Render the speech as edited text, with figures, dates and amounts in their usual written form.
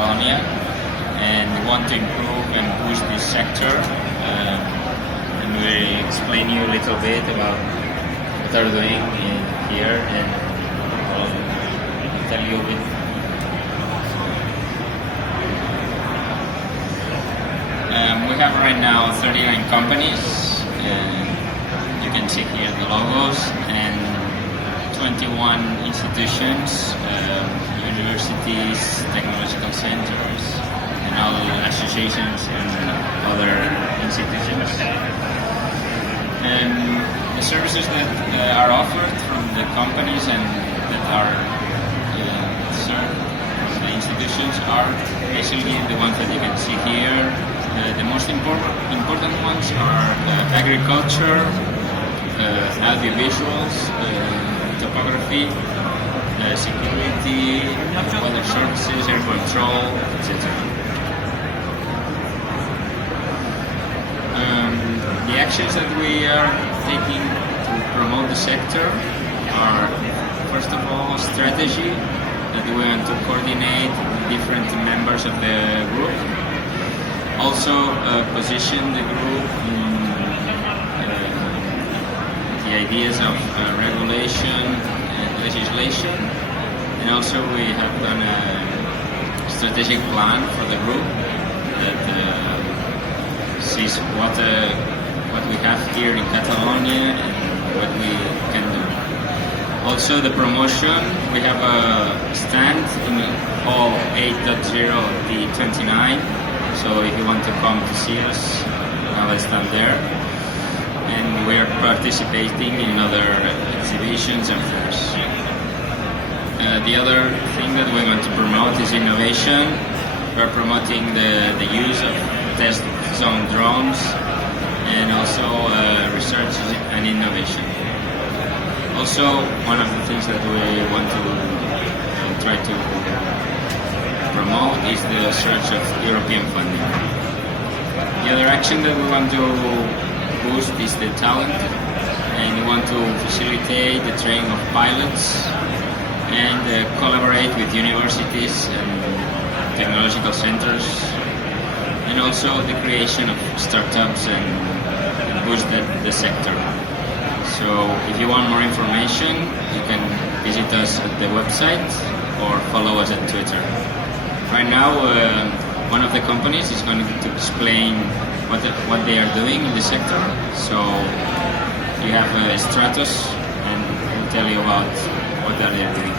Catalonia, and we want to improve and boost this sector. And we explain you a little bit about what we're doing here, and I'll tell you a bit. We have right now 39 companies, and you can see here the logos, and 21 institutions, universities, technological centers, and all associations and other institutions. And the services that are offered from the companies and that are served from the institutions are basically the ones that you can see here. The most important ones are agriculture, audiovisuals, topography, security, weather services, air control, etc. The actions that we are taking to promote the sector are, first of all, strategy, that we want to coordinate different members of the group. Also position the group in the ideas of regulation and legislation, and also we have done a strategic plan for the group that sees what we have here in Catalonia and what we can do. Also the promotion, we have a stand in hall 8.0 D29. So if you want to come to see us, now let's stand there. And we are participating in other exhibitions and fairs. The other thing that we want to promote is innovation. We're promoting the use of test zone drones and also research and innovation. Also, one of the things that we want to try to promote is the search of European funding. The other action that we want to boost is the talent, and we want to facilitate the training of pilots and collaborate with universities and technological centers, and also the creation of startups and boost the sector. So if you want more information, you can visit us at the website or follow us at Twitter. Right now, one of the companies is going to explain what they are doing in the sector. So you have Stratos, and he'll tell you about what they are doing.